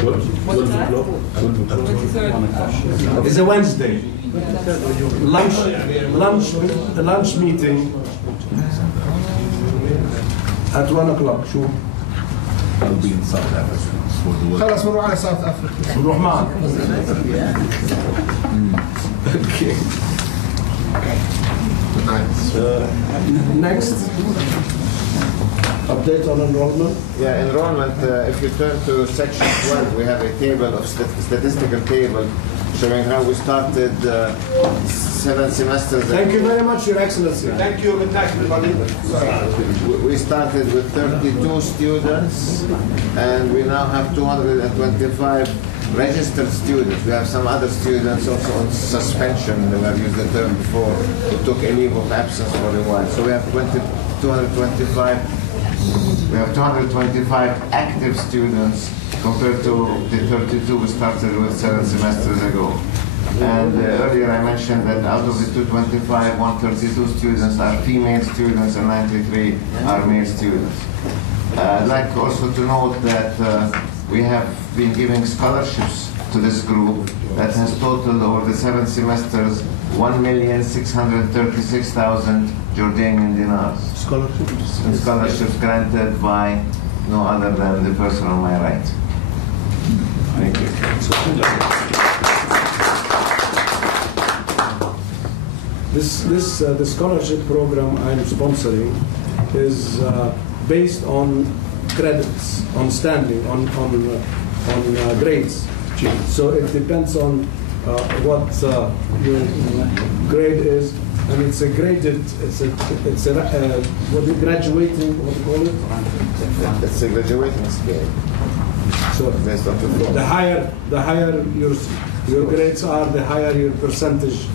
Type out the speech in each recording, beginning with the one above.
12 o'clock. 23rd. It's a Wednesday. Lunch meeting at 1 o'clock. Sure. I'll be in South Africa for the work. خلاص نروح على South Africa. نروح معك. Okay. Next. Update on enrollment. Yeah, enrollment, if you turn to section 12, we have a table of statistical table showing how we started 7 semesters. Thank you very much, Your Excellency. Thank you. We started with 32 students, and we now have 225 registered students. We have some other students also on suspension, we have used the term before, who took a leave of absence for a while. So we have 225 active students compared to the 32 we started with 7 semesters ago. And earlier I mentioned that out of the 225, 132 students are female students and 93 are male students. I'd like also to note that we have been giving scholarships to this group that has totaled over the 7 semesters 1,636,000 Jordanian dinars. Scholarships? And scholarships granted by no other than the person on my right. Thank you. The scholarship program I'm sponsoring is based on credits, on standing, on grades. So it depends on what your grade is, and it's a graded. It's a graduating. What do you call it? It's a graduating scale. So based on performance. The higher your grades are, the higher your percentage.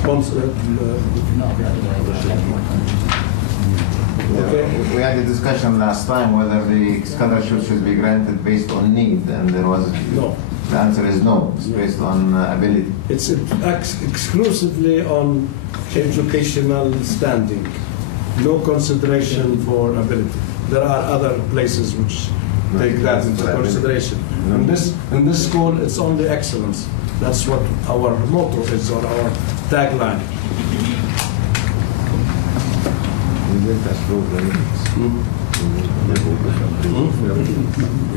Sponsor. Okay. We had a discussion last time whether the scholarship should be granted based on need, and there was no. The answer is no. It's based on ability. It's exclusively on educational standing. No consideration for ability. There are other places which take that into consideration. In this school, it's only excellence. That's what our motto is, or our tagline. We didn't approve the minutes.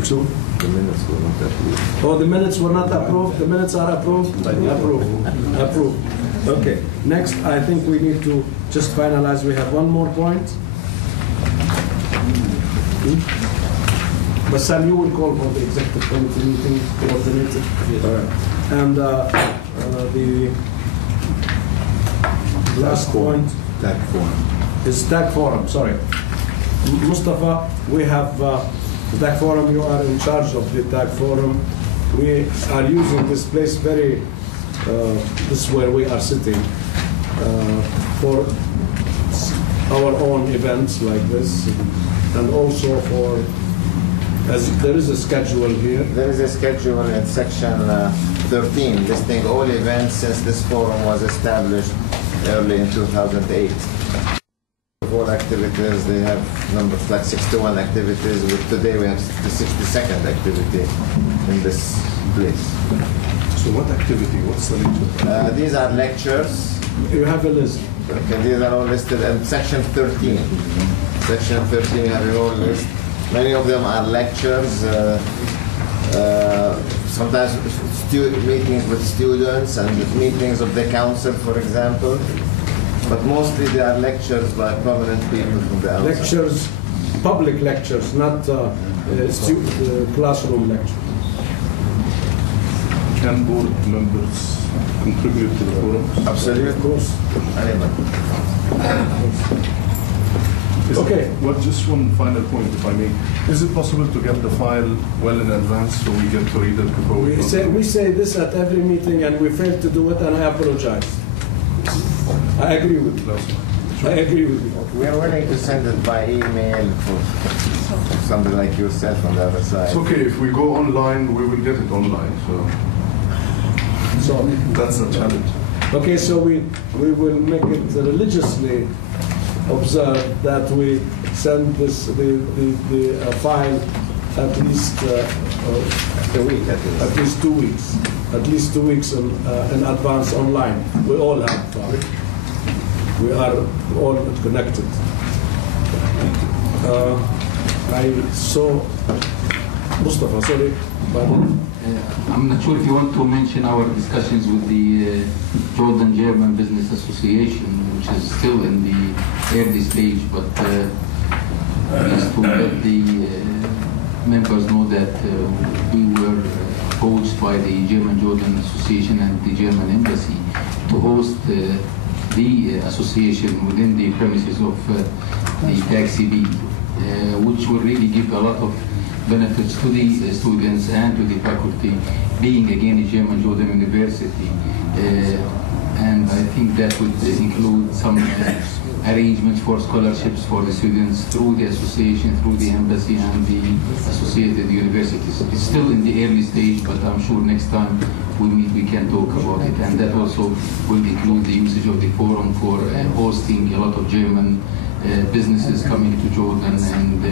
So? The minutes were not approved. Oh, the minutes were not approved? The minutes are approved? Approved. Approved. Okay. Next, I think we need to just finalize. We have one more point. But Sam, you will call for the executive committee meeting coordinated. Yes. All right. And the last point is TAG Forum. Sorry. Mustafa, we have the TAG Forum. You are in charge of the TAG Forum. We are using this place very, this is where we are sitting, for our own events like this, and also for, as there is a schedule here. There is a schedule in section 13 listing all events since this forum was established early in 2008. All activities, they have numbers like 61 activities. With today we have the 62nd activity in this place. So what activity? What's the lecture? These are lectures. You have a list. Okay, these are all listed in section 13. Section 13 we have a whole list. Many of them are lectures, sometimes meetings with students and meetings of the council, for example. But mostly they are lectures by prominent people from the outside. Lectures, public lectures, not classroom lectures. Can board members contribute to the forum? Absolutely. Of course. Okay. Well, just one final point, if I may. Is it possible to get the file well in advance so we get to read it before we say this at every meeting, and we fail to do it, and I apologize. I agree with you. Sure. I agree with you. We are willing to send it by email for somebody like yourself on the other side. It's okay. If we go online, we will get it online. So that's the challenge. Okay, so we will make it religiously observed that we send the file at least A week at least. at least 2 weeks, at least 2 weeks in advance online. We all have, we are all connected. I saw Mustafa, sorry, pardon. I'm not sure if you want to mention our discussions with the Jordan-German Business Association, which is still in the early stage, but just to let the members know that we were approached by the German-Jordan Association and the German Embassy to host the association within the premises of the taxi beat, which will really give a lot of benefits to the students and to the faculty, being again a German-Jordan University. And I think that would include some arrangements for scholarships for the students through the association, through the embassy and the associated universities. It's still in the early stage, but I'm sure next time we meet we can talk about it. And that also will include the usage of the forum for hosting a lot of German businesses coming to Jordan and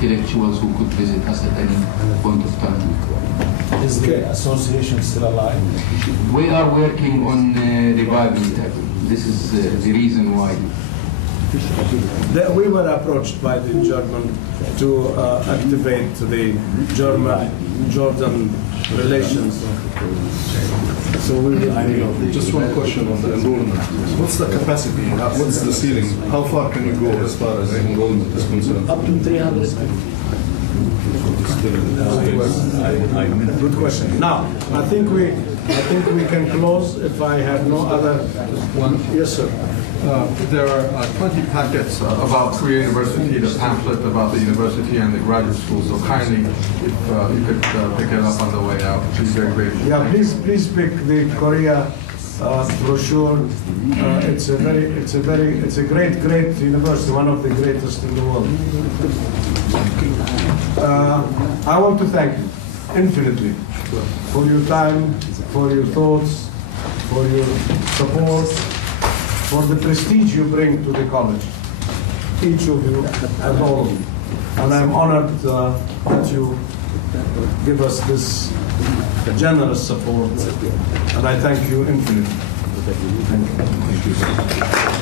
intellectuals who could visit us at any point of time. Is the association still alive? We are working on reviving it. This is the reason why. We were approached by the German to activate the German-Jordan relations. So we will. Just one question on the enrollment. What's the capacity? What's the ceiling? How far can you go as far as enrollment is concerned? Up to 350. Good question. Now, I think we can close if I have no other one. Yes, sir. There are 20 packets about Korea University, the pamphlet about the university and the graduate school. So kindly, if you could pick it up on the way out, please, very grateful. Yeah, please pick the Korea brochure. It's a great university, one of the greatest in the world. I want to thank you infinitely for your time, for your thoughts, for your support, for the prestige you bring to the college, each of you and all of you. And I'm honored that you give us this generous support, and I thank you infinitely. Thank you.